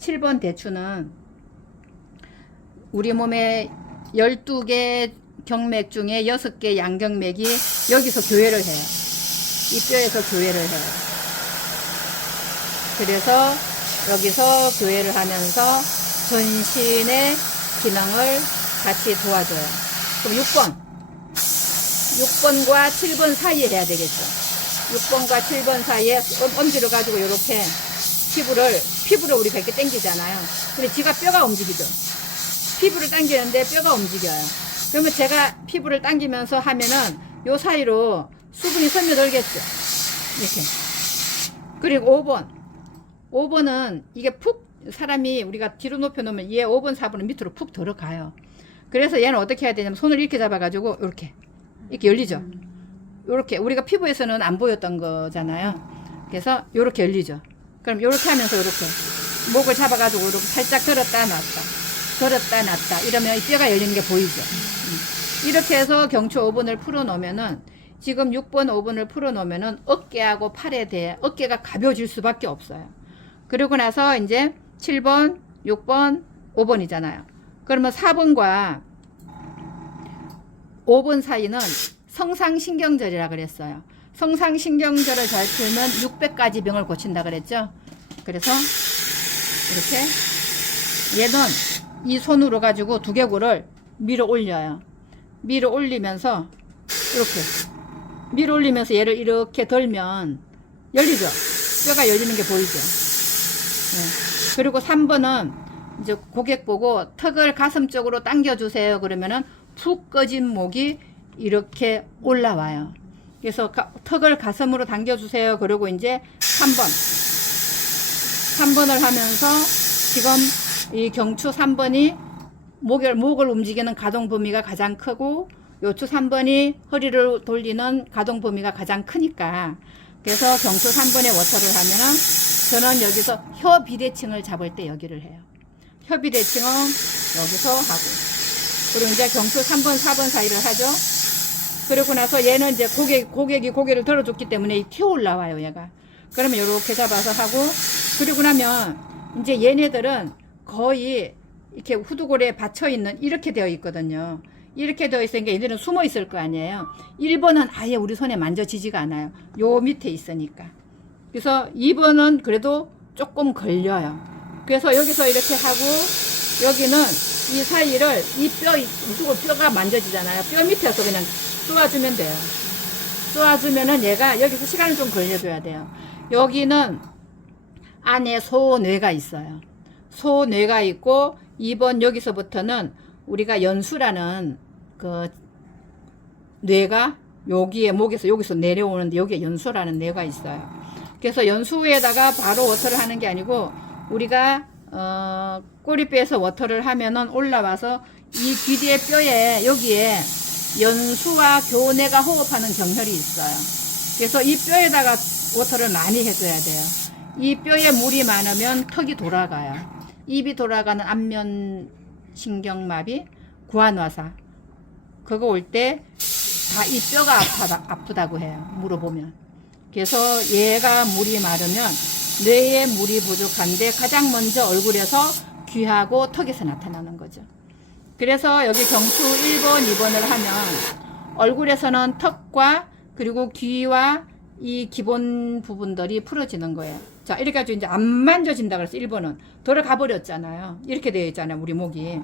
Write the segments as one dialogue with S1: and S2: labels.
S1: 7번 대추는 우리 몸에 12개 경맥 중에 6개 양경맥이 여기서 교회를 해요. 이 뼈에서 교회를 해요. 그래서 여기서 교회를 하면서 전신의 기능을 같이 도와줘요. 그럼 6번. 6번과 7번 사이에 해야 되겠죠. 6번과 7번 사이에 엄- 엄지를 가지고 이렇게 피부를, 피부를 우리 이렇게 당기잖아요. 근데 지가 뼈가 움직이죠. 피부를 당기는데 뼈가 움직여요. 그러면 제가 피부를 당기면서 하면은 요 사이로 수분이 스며들겠죠. 이렇게. 그리고 5번. 5번은 이게 푹 사람이 우리가 뒤로 높여 놓으면 얘 5번, 4번은 밑으로 푹 들어가요. 그래서 얘는 어떻게 해야 되냐면 손을 이렇게 잡아가지고 이렇게 이렇게 열리죠. 이렇게 우리가 피부에서는 안 보였던 거잖아요. 그래서 이렇게 열리죠. 그럼 이렇게 하면서 이렇게 목을 잡아가지고 이렇게 살짝 들었다 놨다, 들었다 놨다 이러면 이 뼈가 열리는 게 보이죠. 음. 이렇게 해서 경추 5번을 풀어 놓으면은 지금 6번, 5번을 풀어 놓으면은 어깨하고 팔에 대해 어깨가 가벼워질 수밖에 없어요. 그리고 나서 이제 7번, 6번, 5번이잖아요. 그러면 4번과 5번 사이는 성상신경절이라 그랬어요. 성상신경절을 잘 풀면 600가지 병을 고친다 그랬죠. 그래서 이렇게 얘는 이 손으로 가지고 두개골을 밀어 올려요. 밀어 올리면서 이렇게 밀어 올리면서 얘를 이렇게 돌면 열리죠. 뼈가 열리는 게 보이죠. 네. 그리고 3번은 이제 고객 보고 턱을 가슴 쪽으로 당겨 주세요. 그러면은 푹 꺼진 목이 이렇게 올라와요. 그래서 가- 턱을 가슴으로 당겨 주세요. 그리고 이제 3번. 3번을 하면서 지금 이 경추 3번이 목을, 목을 움직이는 가동 범위가 가장 크고 요추 3번이 허리를 돌리는 가동 범위가 가장 크니까 그래서 경추 3번에 워터를 하면은 저는 여기서 혀 비대칭을 잡을 때 여기를 해요. 혀 비대칭은 여기서 하고 그리고 이제 경추 3번, 4번 사이를 하죠. 그리고 나서 얘는 이제 고객, 고객이 고개를 들어줬기 때문에 이 튀어 올라와요, 얘가. 그러면 이렇게 잡아서 하고, 그리고 나면 이제 얘네들은 거의 이렇게 후두골에 받쳐 있는 이렇게 되어 있거든요. 이렇게 되어 있으니까 얘들은 숨어 있을 거 아니에요. 1번은 아예 우리 손에 만져지지가 않아요. 요 밑에 있으니까. 그래서 2번은 그래도 조금 걸려요. 그래서 여기서 이렇게 하고, 여기는 이 사이를 이 뼈, 무조건 뼈가 만져지잖아요. 뼈 밑에서 그냥 쏘아주면 돼요. 쏘아주면은 얘가 여기서 시간을 좀 걸려줘야 돼요. 여기는 안에 소뇌가 있어요. 소뇌가 있고 2번 여기서부터는 우리가 연수라는 그 뇌가 여기에 목에서 여기서 내려오는데 여기에 연수라는 뇌가 있어요. 그래서 연수에다가 바로 워터를 하는 게 아니고 우리가 어, 꼬리뼈에서 워터를 하면은 올라와서 이 귀뒤의 뼈에 여기에 연수와 교내가 호흡하는 경혈이 있어요. 그래서 이 뼈에다가 워터를 많이 해줘야 돼요. 이 뼈에 물이 많으면 턱이 돌아가요. 입이 돌아가는 안면 신경마비, 구안화사. 그거 올 때 다 이 뼈가 아프다, 아프다고 해요. 물어보면. 그래서 얘가 물이 마르면 뇌에 물이 부족한데 가장 먼저 얼굴에서 귀하고 턱에서 나타나는 거죠. 그래서 여기 경추 1번, 2번을 하면 얼굴에서는 턱과 그리고 귀와 이 기본 부분들이 풀어지는 거예요. 자, 이렇게 가지고 이제 안 만져진다 그래서 1번은 돌아가 버렸잖아요. 이렇게 되어 있잖아요. 우리 목이.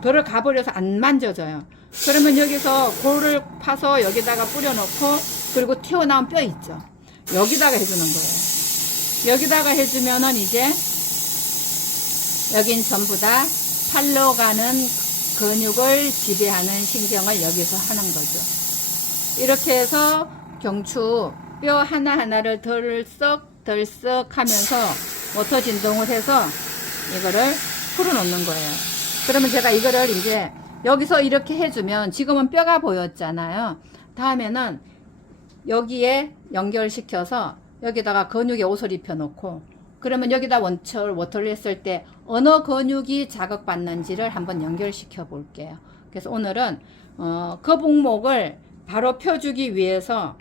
S1: 돌아가 버려서 안 만져져요. 그러면 여기서 골을 파서 여기다가 뿌려놓고 그리고 튀어나온 뼈 있죠. 여기다가 해주는 거예요. 여기다가 해주면은 이제 여긴 전부 다 팔로 가는 근육을 지배하는 신경을 여기서 하는 거죠. 이렇게 해서 경추 뼈 하나하나를 덜썩 덜썩 하면서 워터 진동을 해서 이거를 풀어놓는 거예요. 그러면 제가 이거를 이제 여기서 이렇게 해주면 지금은 뼈가 보였잖아요. 다음에는 여기에 연결시켜서 여기다가 근육에 옷을 입혀놓고 그러면 여기다 원철 워터를 했을 때 어느 근육이 자극받는지를 한번 연결시켜 볼게요. 그래서 오늘은 어, 거북목을 바로 펴주기 위해서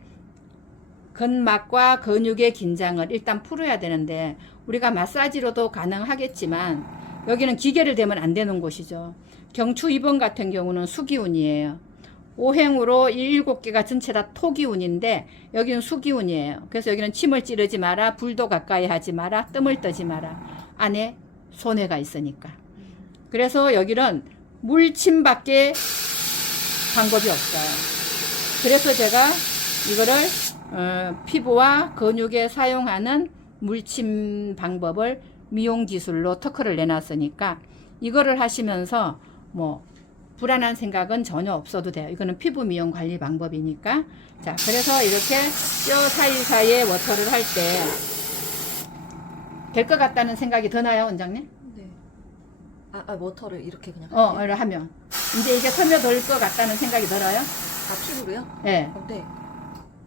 S1: 근막과 근육의 긴장을 일단 풀어야 되는데 우리가 마사지로도 가능하겠지만 여기는 기계를 대면 안 되는 곳이죠. 경추 2번 같은 경우는 수기운이에요. 오행으로 이 일곱 개가 전체 다 토기운인데 여기는 수기운이에요. 그래서 여기는 침을 찌르지 마라, 불도 가까이 하지 마라, 뜸을 뜨지 마라. 안에 손해가 있으니까. 그래서 여기는 물침밖에 방법이 없어요. 그래서 제가 이거를 어, 피부와 근육에 사용하는 물침 방법을 미용 기술로 특허를 내놨으니까 이거를 하시면서 뭐 불안한 생각은 전혀 없어도 돼요. 이거는 피부 미용 관리 방법이니까. 자, 그래서 이렇게 뼈 사이사이에 워터를 할 때 될 것 같다는 생각이 드나요, 원장님?
S2: 네. 아, 아 워터를 이렇게 그냥
S1: 어,
S2: 할게요.
S1: 이렇게 하면 이제 이게 스며들 것 같다는 생각이 들어요?
S2: 아 피부로요?
S1: 예.
S2: 어, 네.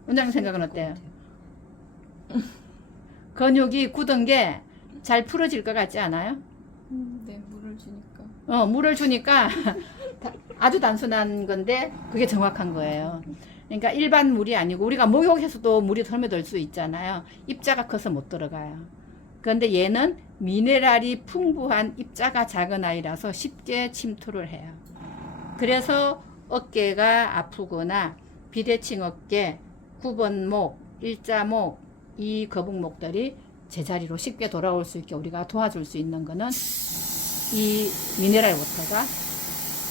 S1: 원장님 생각은 어때요?
S2: 같아요.
S1: 근육이 굳은 게 잘 풀어질 것 같지 않아요?
S3: 음, 네, 물을 주니까.
S1: 어, 물을 주니까 다- 아주 단순한 건데 그게 정확한 거예요. 그러니까 일반 물이 아니고 우리가 목욕해서도 물이 스며들 수 있잖아요. 입자가 커서 못 들어가요. 그런데 얘는 미네랄이 풍부한 입자가 작은 아이라서 쉽게 침투를 해요. 그래서 어깨가 아프거나 비대칭 어깨, 9번 목, 일자목, 이 거북목들이 제자리로 쉽게 돌아올 수 있게 우리가 도와줄 수 있는 거는 이 미네랄 워터가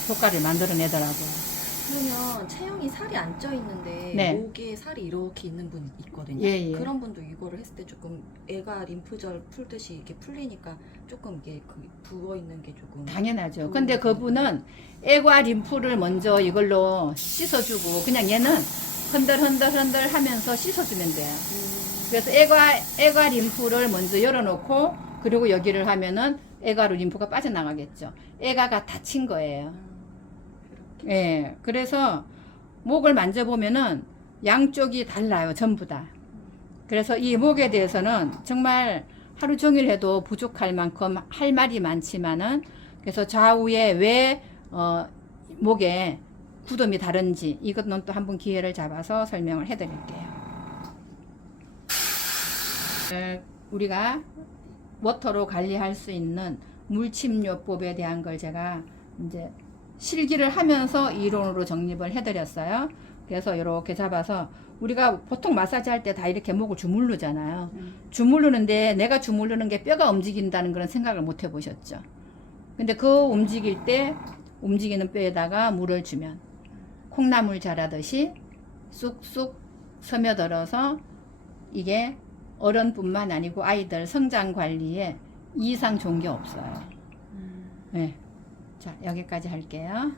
S1: 효과를 만들어내더라고요.
S2: 그러면 체형이 살이 안 쪄 있는데
S1: 네.
S2: 목에 살이 이렇게 있는 분 있거든요.
S1: 예, 예.
S2: 그런 분도 이거를 했을 때 조금 애가 림프절 풀듯이 이렇게 풀리니까 조금 이게 그 부어 있는 게 조금
S1: 당연하죠. 근데 그분은 애과 림프를 먼저 이걸로 씻어주고 그냥 얘는 흔들 흔들 흔들 하면서 씻어주면 돼요.
S2: 음,
S1: 그래서 애과 애과 림프를 먼저 열어놓고 그리고 여기를 하면은 애가로 림프가 빠져나가겠죠. 애가가 다친 거예요. 예. 그래서 목을 만져보면은 양쪽이 달라요. 전부 다. 그래서 이 목에 대해서는 정말 하루 종일 해도 부족할 만큼 할 말이 많지만은 그래서 좌우에 왜 어, 목에 구름이 다른지 이것은 또 한 번 기회를 잡아서 설명을 해드릴게요. 에, 우리가 워터로 관리할 수 있는 물침요법에 대한 걸 제가 이제 실기를 하면서 이론으로 정립을 해드렸어요. 그래서 이렇게 잡아서 우리가 보통 마사지 할 때 다 이렇게 목을 주물르잖아요.
S2: 음.
S1: 주물르는데 내가 주물르는 게 뼈가 움직인다는 그런 생각을 못 해보셨죠. 근데 그 움직일 때 움직이는 뼈에다가 물을 주면 콩나물 자라듯이 쑥쑥 스며들어서 이게 어른뿐만 아니고 아이들 성장 관리에 이상 좋은 게 없어요.
S2: 음.
S1: 네. 자, 여기까지 할게요.